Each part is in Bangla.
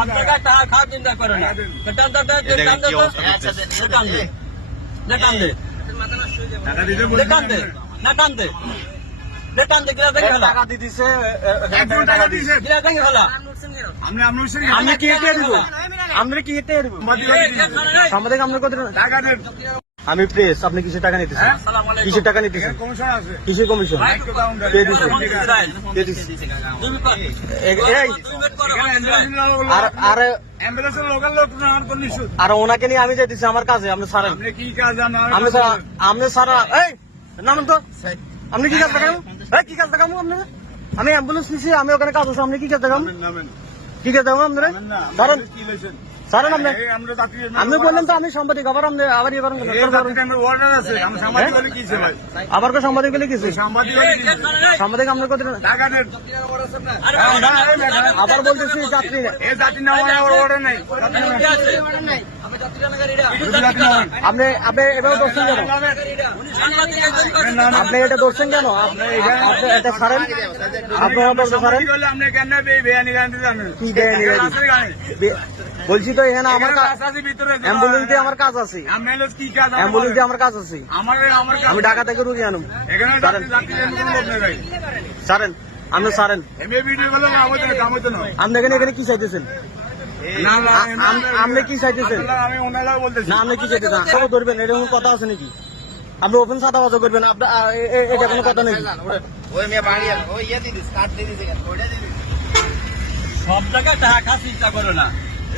সব জায়গায় টাকা খাওয়ার চিন্তা করে না কি দিব আমরা কি দিব টাকা আমি প্রেস আপনি কিছু টাকা নিতেছেন হ্যাঁ? আসসালামু আলাইকুম। কিসের টাকা নিতেছেন কমিশন কিসের কমিশন। কে দিছে? কে দিছে? আর ওনাকে নিয়ে আমি যাইতেছি আমার কাজে আপনি ছাড়েন। আপনি কি কাজ জানেন? আপনি সারা এই নামেন তো। আপনি কি কাজ এই কি কাজ দেখাম আপনি আমি অ্যাম্বুলেন্স নিছি আমি ওখানে কাজ আছে আপনি কি কাজ নামেন কি কাজ দেখাম আপনারা? নামেন ধরেন ছাড়েন আপনি আপনি বললেন তো আমি সাংবাদিক আবার আপনি আবার এবার আমি ভাই আবার কো সাংবাদিক বলে কিছু সাংবাদিক আপনার হ্যাঁ, না, আবার বলতেছি যাত্রী? আমি আপনি আপনি এভাবে ধরছেন কেন। আপনি এটা ধরছেন কেন? আপনি এটা ছাড়েন? বলতে ছাড়েন? কি বেআইনি বলছি তো এখানে আমার অ্যাম্বুলেন্স দিয়ে আমার কাজ আছে। অ্যাম্বুলেন্স দিয়ে আমার কাজ আছে। আমার আমার কাজ- আমি ঢাকা থেকে রুগী ভাই। ছাড়েন আপনি ছাড়েন ভিডিও করলে কাম হইতো না না আপনি এখানে এখানে কি চাইতেছেন? আপনি কি চাইতেছেন? আমি ওনারা বলতেছি। না আপনি কি চাইতেছেন? খবর ধরবেন এটা কোনো কথা আছে নাকি? আপনি ওপেন সাদা বাজা করবেন এটা কোনো কথা নেই। ওই মেয়ে বাড়ি গেল ওই ইয়ে সব জায়গায় টাকা চিন্তা করে না।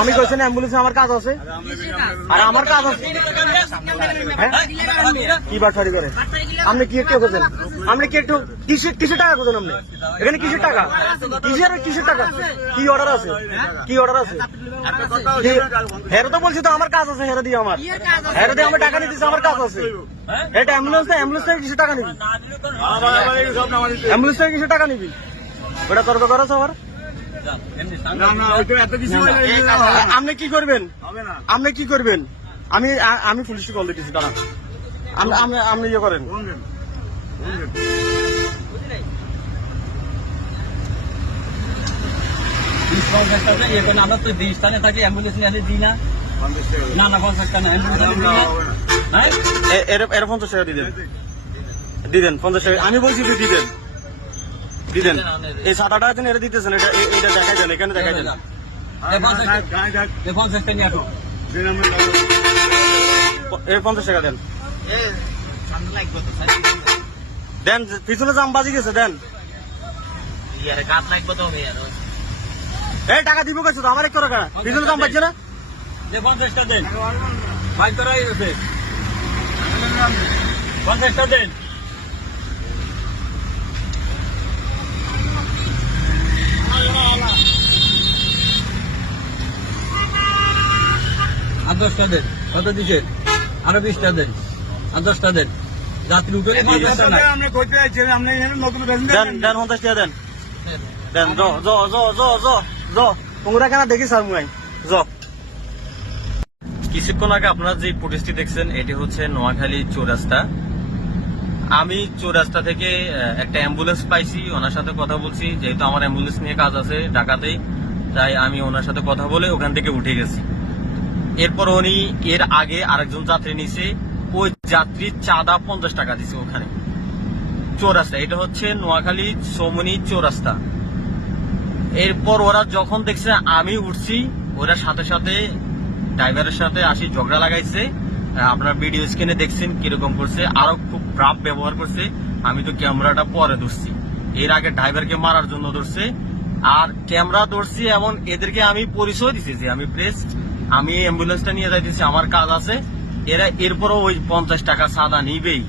আমি কইছেন অ্যাম্বুলেন্সে আমার কাজ আছে। আর আমার কাজ আছে। হ্যাঁ? কি বাটফারি করে? আপনি কি একটু করছেন আপনি কি একটু কিসের কিসের টাকা করছেন আপনি? এখানে কিসের টাকা? কিসের কিসের টাকা? কি অর্ডার আছে? কি অর্ডার আছে? হেরে তো বলছি তো, আমার কাজ আছে, হেরে দিয়ে আমার। হেরে দিয়ে আমার টাকা নিতেছে, আমার কাজ আছে? এটা অ্যাম্বুলেন্স অ্যাম্বুলেন্স থেকে কিছু টাকা নিবি? অ্যাম্বুলেন্স থেকে কিছু টাকা নিবি? ওটা তর্ক করো সবার আপনি কি করবেন? আপনি কি করবেন? আমি আমি পুলিশকে কল দিতেছি দাঁড়ান। আপনি ইয়ে করেন। ইয়ে আমরা তো দুই স্থানে থাকি অ্যাম্বুলেন্স নিয়ে দিই না। পঞ্চাশ টাকা। না না পঞ্চাশ টাকা দিই না এর এর পঞ্চাশ টাকা দিয়ে দেন। দিয়ে দেন পঞ্চাশ টাকা। আমি বলছি যে দিয়ে দেন। দিয়ে এই সাত আট টাকা এটা দিতেছেন এটা এটা দেখাই দেন এখানে দেখাই দেন। এ পঞ্চাশ টাকা গায়ে থাক এ পঞ্চাশ টাকা নিয়ে আসো। যে নামে লাগবে প- এর পঞ্চাশ টাকা দেন। দেন পিছনে জাম বাজি গেছে দেন। এই টাকা দিব গেছো তো আমার এক টাকা। পিছনে জাম বাজছে না? পঞ্চাশটা দেন। পঞ্চাশটা দেন। আর দশটা দেন। কত দিচ্ছেন আরও বিশটা দেন। আর দশটা দেন। যাত্রী উঠে পঞ্চাশটা না। আমরা করতে যাচ্ছি আপনি এখানে নতুন দেন পঞ্চাশ টাকা দেন। দেন জ জ জ জ জ জ। তোমরা কেন দেখি স্যার মুই জ। কিছুক্ষণ আগে আপনারা যে ফুটেজটি দেখছেন এটি হচ্ছে নোয়াখালী চৌরাস্তা। আমি চৌরাস্তা থেকে একটা অ্যাম্বুলেন্স পাইছি ওনার সাথে কথা বলছি। যেহেতু আমার অ্যাম্বুলেন্স নিয়ে কাজ আছে ঢাকাতেই তাই আমি ওনার সাথে কথা বলে ওখান থেকে উঠে গেছি। এরপর উনি এর আগে আরেকজন যাত্রী নিছে, ওই যাত্রীর চাঁদা পঞ্চাশ টাকা দিছে ওখানে। চৌরাস্তা, এটা হচ্ছে নোয়াখালী সোমনি চৌরাস্তা। এরপর ওরা যখন দেখছে আমি উঠছি, ওরা সাথে সাথে ড্রাইভারের সাথে আসি, ঝগড়া লাগাইছে। আপনার ভিডিও স্ক্রিনে দেখছেন কীরকম করছে, আরও খুব ব্রাপ ব্যবহার করছে। আমি তো ক্যামেরাটা পরে ধরছি। এর আগে ড্রাইভারকে মারার জন্য ধরছে, আর ক্যামেরা ধরছি এবং এদেরকে আমি পরিচয় দিছি যে আমি প্রেস আমি অ্যাম্বুলেন্সটা নিয়ে যাইতেছি আমার কাজ আছে। এরা এরপরও ওই পঞ্চাশ টাকা সাদা নিবেই।